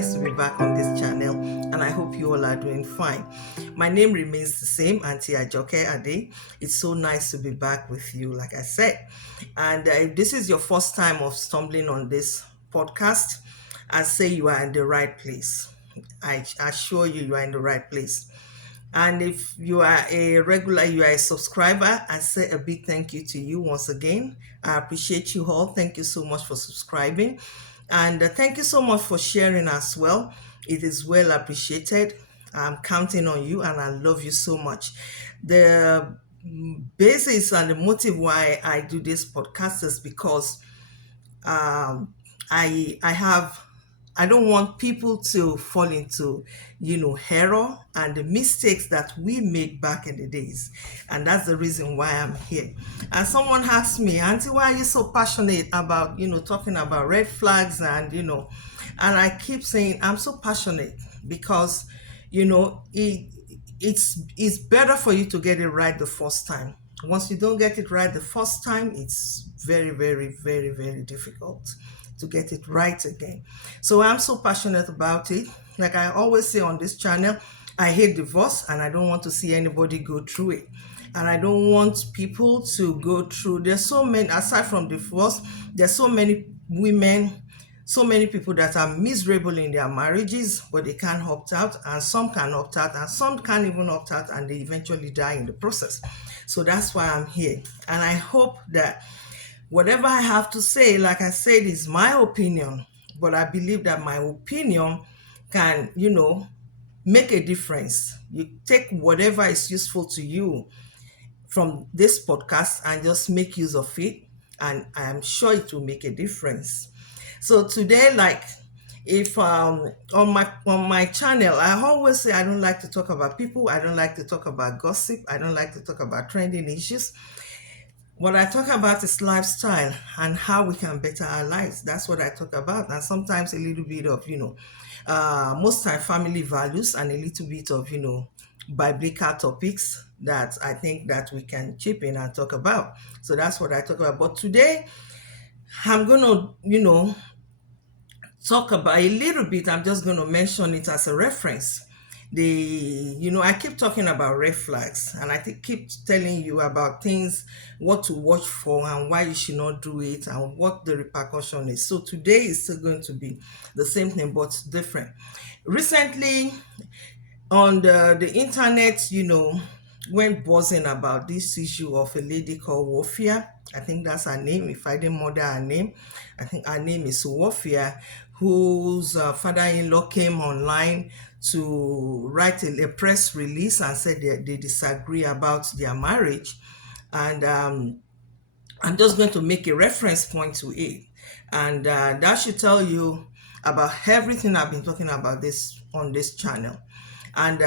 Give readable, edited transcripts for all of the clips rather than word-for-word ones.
nice to be back on this channel, and I hope you all are doing fine. My name remains the same, Auntie Ajoke Ade. It's so nice to be back with you, like I said. And if this is your first time of stumbling on this podcast, I say you are in the right place. I assure you, you are in the right place. And if you are a regular, you are a subscriber, I say a big thank you to you once again. I appreciate you all. Thank you so much for subscribing. And thank you so much for sharing as well. It is well appreciated. I'm counting on you and I love you so much. The basis and the motive why I do this podcast is because I don't want people to fall into error and the mistakes that we made back in the days, and that's the reason why I'm here. And someone asked me, Auntie, why are you so passionate about talking about red flags and I keep saying I'm so passionate because it's better for you to get it right the first time. Once you don't get it right the first time, it's very, very, very, very difficult to get it right again. So I'm so passionate about it. Like I always say on this channel, I hate divorce and I don't want to see anybody go through it. And I don't want people to go through, there's so many, aside from divorce, there's so many women, so many people that are miserable in their marriages, but they can't opt out, and some can opt out, and some can't even opt out, and they eventually die in the process. So that's why I'm here. And I hope that whatever I have to say, like I said, is my opinion, but I believe that my opinion can, make a difference. You take whatever is useful to you from this podcast and just make use of it, and I'm sure it will make a difference. So today, like, if on my channel, I always say I don't like to talk about people, I don't like to talk about gossip, I don't like to talk about trending issues. What I talk about is lifestyle and how we can better our lives. That's what I talk about. And sometimes a little bit of, most time family values and a little bit of, biblical topics that I think that we can chip in and talk about. So that's what I talk about. But today, I'm going to, talk about a little bit. I'm just going to mention it as a reference. I keep talking about red flags, and I keep telling you about things, what to watch for and why you should not do it and what the repercussion is. So today is still going to be the same thing but different. Recently on the internet, went buzzing about this issue of a lady called Wofia. I think that's her name. If I didn't murder her name, I think her name is Wofia, whose father-in-law came online to write a press release and said they disagree about their marriage. And I'm just going to make a reference point to it. And that should tell you about everything I've been talking about this on this channel. And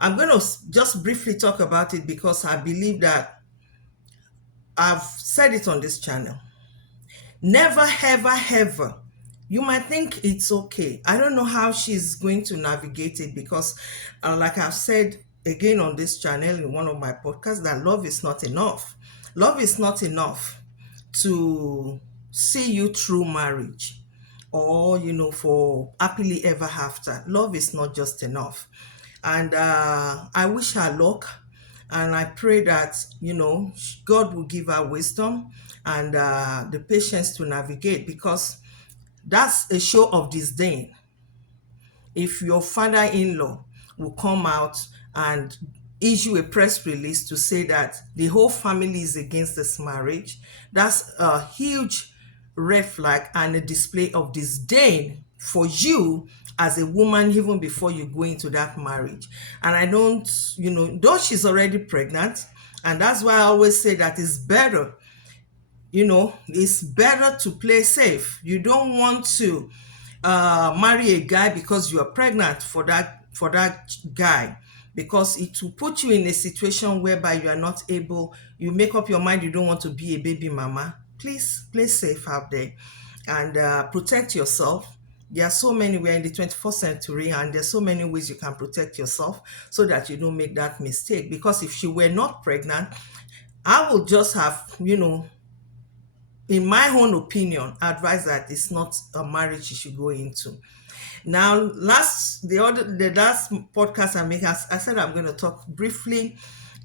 I'm going to just briefly talk about it because I believe that I've said it on this channel. Never, ever, ever. You might think it's okay. I don't know how she's going to navigate it because, like I've said again on this channel in one of my podcasts, that love is not enough. Love is not enough to see you through marriage or, for happily ever after. Love is not just enough. And I wish her luck. And I pray that, God will give her wisdom and the patience to navigate, because that's a show of disdain. If your father-in-law will come out and issue a press release to say that the whole family is against this marriage, that's a huge red flag and a display of disdain for you as a woman even before you go into that marriage. And I don't, though she's already pregnant, and that's why I always say that it's better, it's better to play safe. You don't want to marry a guy because you are pregnant for that guy, because it will put you in a situation whereby you are not able, you make up your mind you don't want to be a baby mama. Please play safe out there and protect yourself. There are so many, we're in the 21st century, and there's so many ways you can protect yourself so that you don't make that mistake. Because if she were not pregnant, I would just have, in my own opinion, advise that it's not a marriage you should go into. Now, the last podcast I make, I said I'm going to talk briefly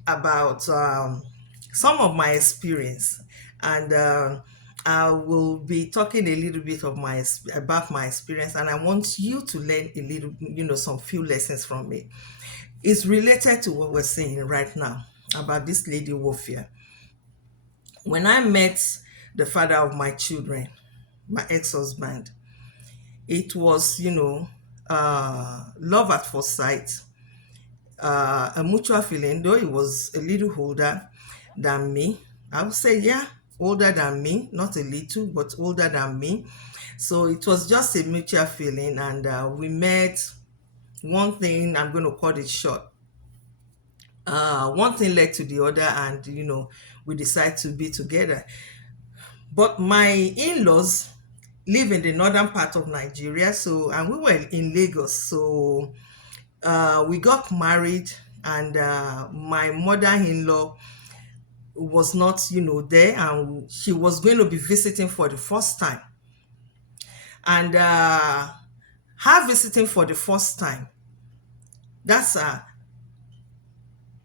about some of my experience, and I will be talking a little bit of about my experience, and I want you to learn a little, some few lessons from it. It's related to what we're saying right now about this lady warfare. When I met the father of my children, my ex-husband, it was, love at first sight, a mutual feeling, though he was a little older than me. I would say, yeah, older than me, not a little, but older than me. So it was just a mutual feeling, and we met. One thing, I'm going to cut it short. One thing led to the other, and we decided to be together. But my in-laws live in the northern part of Nigeria, so and we were in Lagos. So we got married, and my mother-in-law was not, there, and she was going to be visiting for the first time. And her visiting for the first time, that's a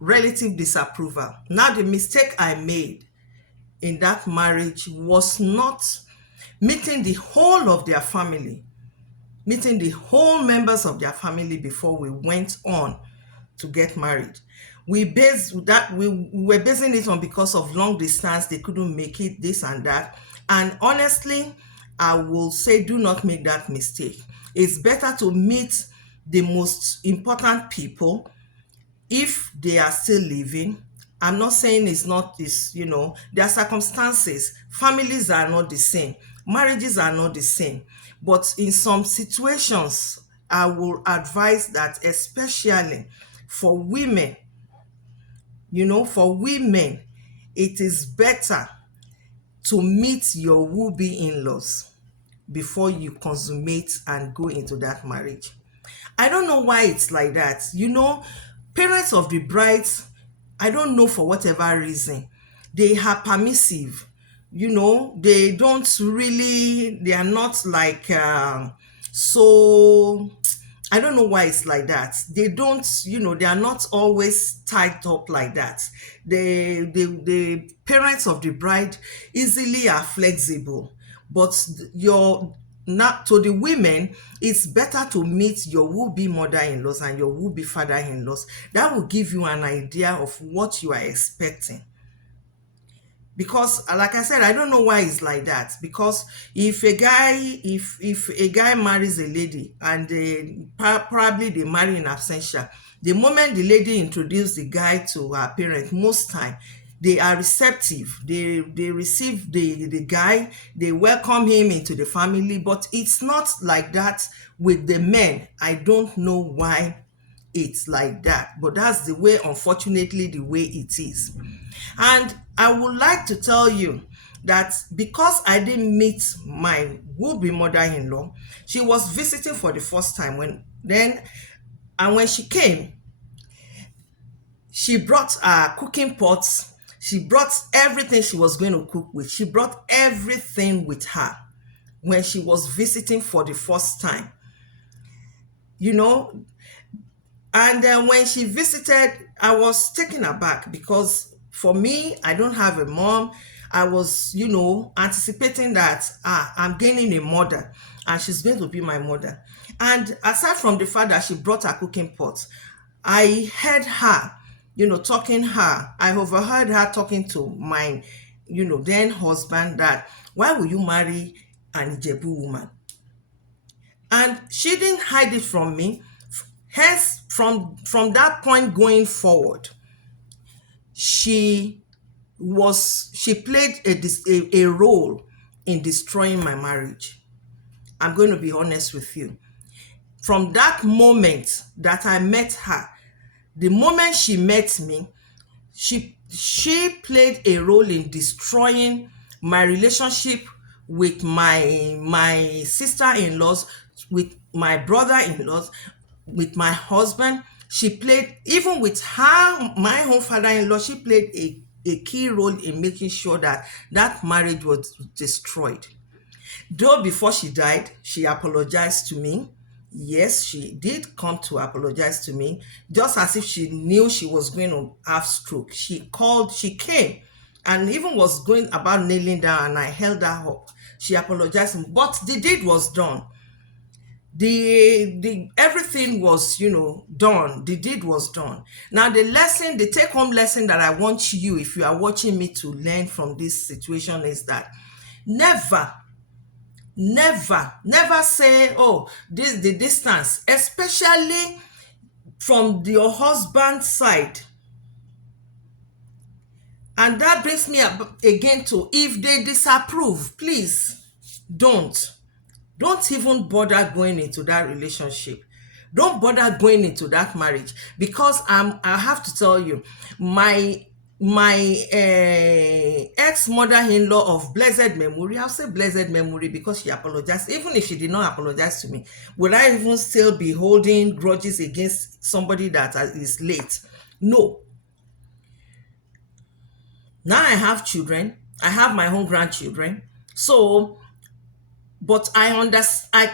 relative disapproval. Now, the mistake I made in that marriage was not meeting the whole of their family, meeting the whole members of their family before we went on to get married. We were basing it on because of long distance, they couldn't make it, this and that. And honestly, I will say, do not make that mistake. It's better to meet the most important people if they are still living. I'm not saying it's not this, there are circumstances. Families are not the same. Marriages are not the same. But in some situations, I will advise that, especially for women, it is better to meet your would-be in-laws before you consummate and go into that marriage. I don't know why it's like that. Parents of the brides, I don't know, for whatever reason, they are permissive. They don't really, they are not like, so, I don't know why it's like that. They don't, they are not always tied up like that. The parents of the bride easily are flexible, but not to the women, it's better to meet your would-be mother-in-laws and your would-be father-in-laws. That will give you an idea of what you are expecting. Because like I said, I don't know why it's like that. Because if a guy marries a lady, and probably they marry in absentia, the moment the lady introduces the guy to her parents, most time they are receptive. They receive the guy, they welcome him into the family. But it's not like that with the men. I don't know why it's like that, but that's the way, unfortunately, the way it is. And I would like to tell you that because I didn't meet my would-be mother-in-law, she was visiting for the first time. And when she came, she brought cooking pots. She brought everything she was going to cook with. She brought everything with her when she was visiting for the first time. And when she visited, I was taken aback because for me, I don't have a mom. I was, anticipating that I'm gaining a mother and she's going to be my mother. And aside from the fact that she brought her cooking pot, I heard her, I overheard her talking to my, then husband, that why will you marry an Ijebu woman? And she didn't hide it from me. Hence, from that point going forward, she played a role in destroying my marriage. I'm going to be honest with you. From that moment that I met her, the moment she met me, she played a role in destroying my relationship with my sister-in-laws, with my brother-in-laws, with my husband. She played, even with my own father-in-law, she played a key role in making sure that marriage was destroyed. Though before she died, she apologized to me. Yes, she did come to apologize to me, just as if she knew she was going to have stroke. She called, she came, and even was going about kneeling down, and I held her up. She apologized, but the deed was done. The everything was, done. The deed was done. Now the lesson, the take home lesson that I want you, if you are watching me, to learn from this situation is that never, never say, oh, this the distance, especially from your husband's side. And that brings me up again to, if they disapprove, please don't even bother going into that relationship. Don't bother going into that marriage, because I have to tell you, my ex mother-in-law of blessed memory, I'll say blessed memory because she apologized. Even if she did not apologize to me, would I even still be holding grudges against somebody that is late? No. Now I have children, I have my own grandchildren. So, but I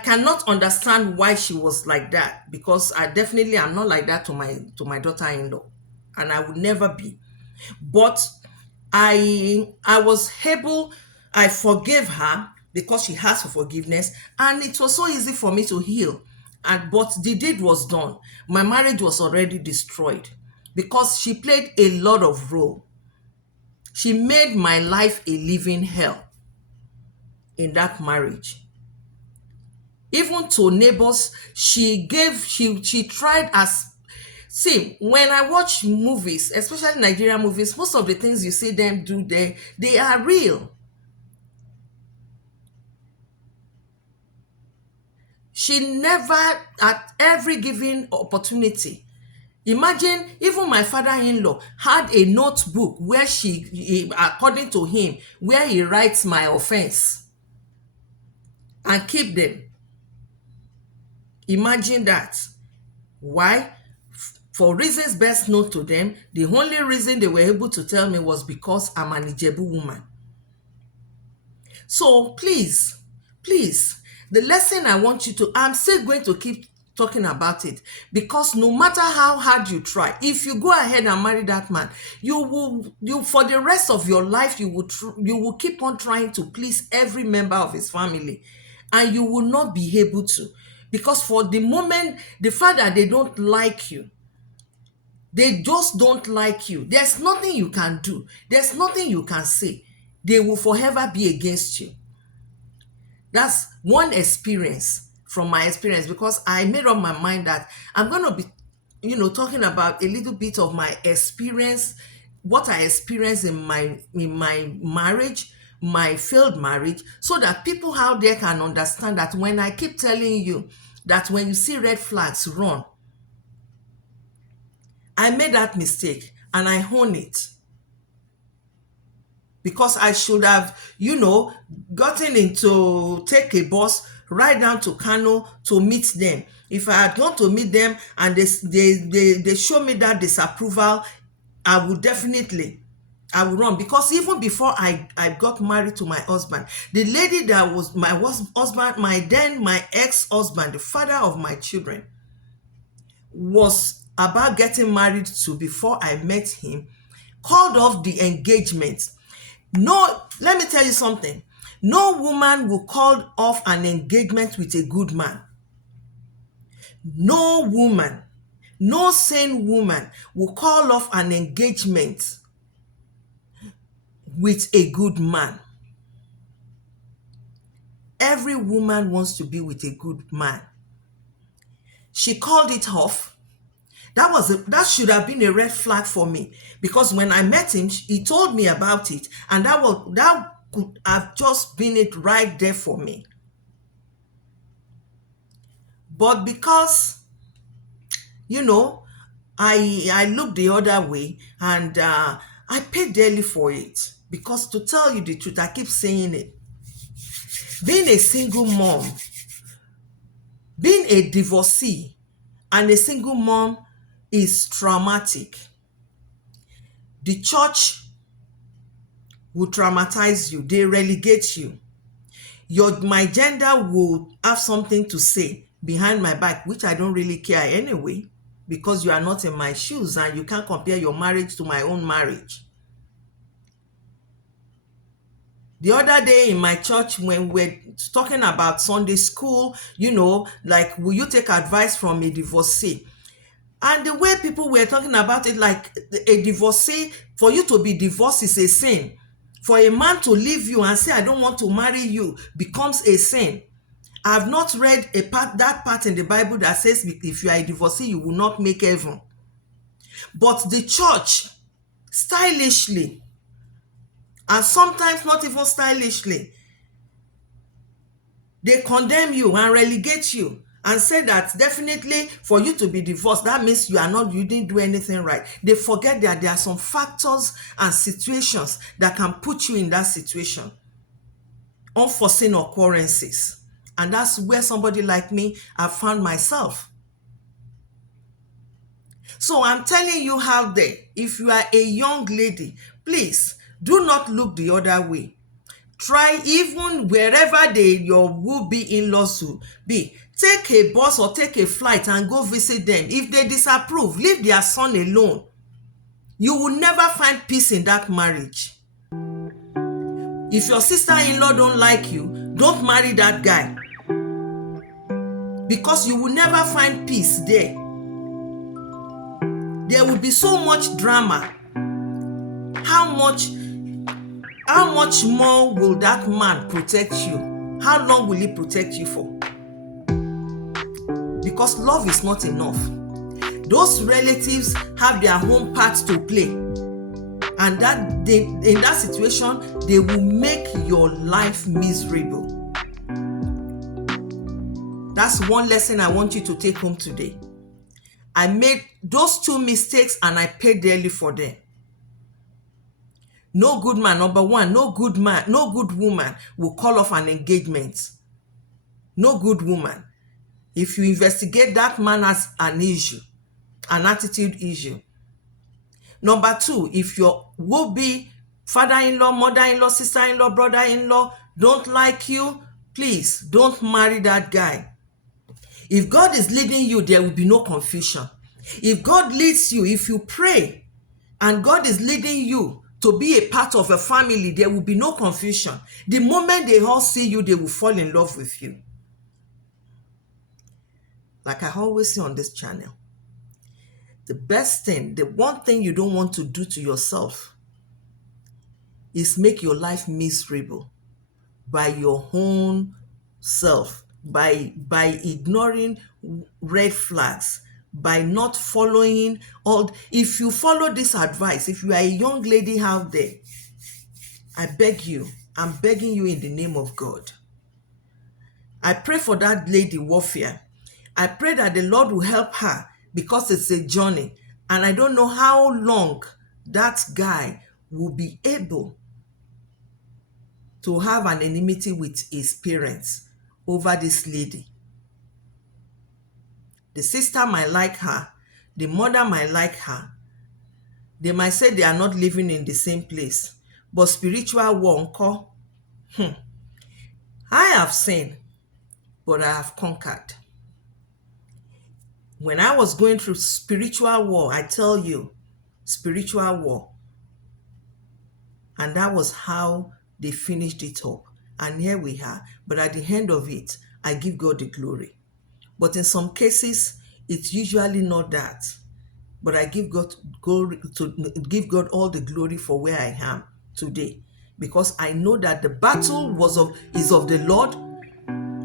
cannot understand why she was like that, because I definitely am not like that to my daughter-in-law, and I would never be. But I was able, I forgave her because she asked for forgiveness, and it was so easy for me to heal. And but the deed was done. My marriage was already destroyed because she played a lot of role. She made my life a living hell in that marriage. Even to neighbors, she tried as, see, when I watch movies, especially Nigerian movies, most of the things you see them do there, they are real. She never, at every given opportunity, imagine, even my father-in-law had a notebook where according to him, where he writes my offense and keep them. Imagine that. Why? For reasons best known to them, the only reason they were able to tell me was because I'm an Ijebu woman. So please, the lesson I want you to, I'm still going to keep talking about it, because no matter how hard you try, if you go ahead and marry that man, you for the rest of your life, you will keep on trying to please every member of his family, and you will not be able to, because for the moment, the fact that they don't like you, they just don't like you, there's nothing you can do, there's nothing you can say, they will forever be against you. That's one experience from my experience, because I made up my mind that I'm going to be, talking about a little bit of my experience, what I experienced in my marriage, my failed marriage, so that people out there can understand that when I keep telling you that when you see red flags, run. I made that mistake and I own it, because I should have, gotten into, take a bus right down to Kano to meet them. If I had gone to meet them and they show me that disapproval, I would definitely, I would run. Because even before I got married to my husband, the lady that was my husband, my ex-husband, the father of my children, was about getting married to before I met him, called off the engagement. No, let me tell you something. No woman will call off an engagement with a good man. No woman, no sane woman will call off an engagement with a good man. Every woman wants to be with a good man. She called it off. That should have been a red flag for me, because when I met him, he told me about it, and that could have just been it right there for me. But because, I looked the other way, and I paid dearly for it, because to tell you the truth, I keep saying it. Being a single mom, being a divorcee and a single mom is traumatic. The church will traumatize you, they relegate you. My gender will have something to say, behind my back, which I don't really care anyway, because you are not in my shoes and you can't compare your marriage to my own marriage. The other day in my church, when we're talking about Sunday school, like, will you take advice from a divorcee? And the way people were talking about it, like a divorcee, for you to be divorced is a sin. For a man to leave you and say, I don't want to marry you, becomes a sin. I have not read that part in the Bible that says if you are a divorcee, you will not make heaven. But the church, stylishly, and sometimes not even stylishly, they condemn you and relegate you and say that definitely for you to be divorced, that means you didn't do anything right. They forget that there are some factors and situations that can put you in that situation. Unforeseen occurrences. And that's where somebody like me, I found myself. So I'm telling you out there, if you are a young lady, please do not look the other way. Try, even wherever your will-be in-laws will be, take a bus or take a flight and go visit them. If they disapprove, leave their son alone. You will never find peace in that marriage. If your sister-in-law don't like you, don't marry that guy, because you will never find peace there. There will be so much drama. How much more will that man protect you? How long will he protect you for? Because love is not enough. Those relatives have their own part to play. And in that situation, they will make your life miserable. That's one lesson I want you to take home today. I made those 2 mistakes and I paid dearly for them. No good man, number one, no good woman will call off an engagement. No good woman. If you investigate, that man has an issue, an attitude issue. Number 2, if your will-be father-in-law, mother-in-law, sister-in-law, brother-in-law don't like you, please don't marry that guy. If God is leading you, there will be no confusion. If God leads you, if you pray and God is leading you to be a part of a family, there will be no confusion. The moment they all see you, they will fall in love with you. Like I always say on this channel, the best thing, the one thing you don't want to do to yourself is make your life miserable by your own self, by ignoring red flags, by not following if you follow this advice, if you are a young lady out there, I'm begging you in the name of God. I pray for that lady warfare. I pray that the Lord will help her, because it's a journey. And I don't know how long that guy will be able to have an enmity with his parents over this lady. The sister might like her. The mother might like her. They might say they are not living in the same place. But spiritual war, I have sinned, but I have conquered. When I was going through spiritual war, I tell you, spiritual war. And that was how they finished it up. And here we are. But at the end of it, I give God the glory. But in some cases, it's usually not that. But I give God all the glory for where I am today. Because I know that the battle is of the Lord.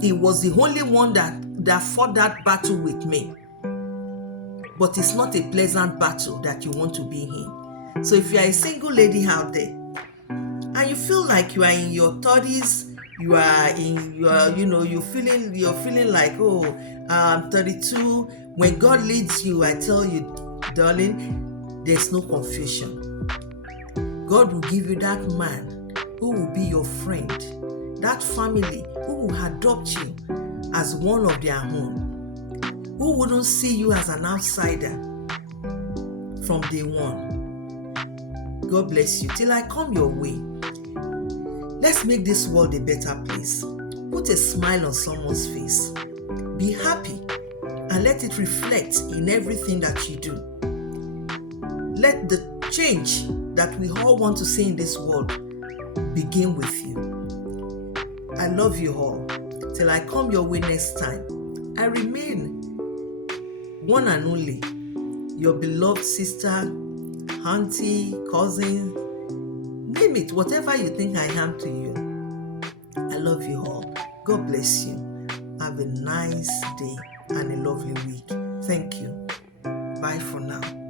He was the only one that fought that battle with me. But it's not a pleasant battle that you want to be in. So if you are a single lady out there, and you feel like you are in your 30s, you're feeling like, I'm 32. When God leads you, I tell you, darling, there's no confusion. God will give you that man who will be your friend, that family who will adopt you as one of their own, who wouldn't see you as an outsider from day one. God bless you. Till I come your way, let's make this world a better place. Put a smile on someone's face. Be happy and let it reflect in everything that you do. Let the change that we all want to see in this world begin with you. I love you all. Till I come your way next time, I remain one and only your beloved sister, auntie, cousin, name it, whatever you think I am to you. I love you all. God bless you. Have a nice day and a lovely week. Thank you. Bye for now.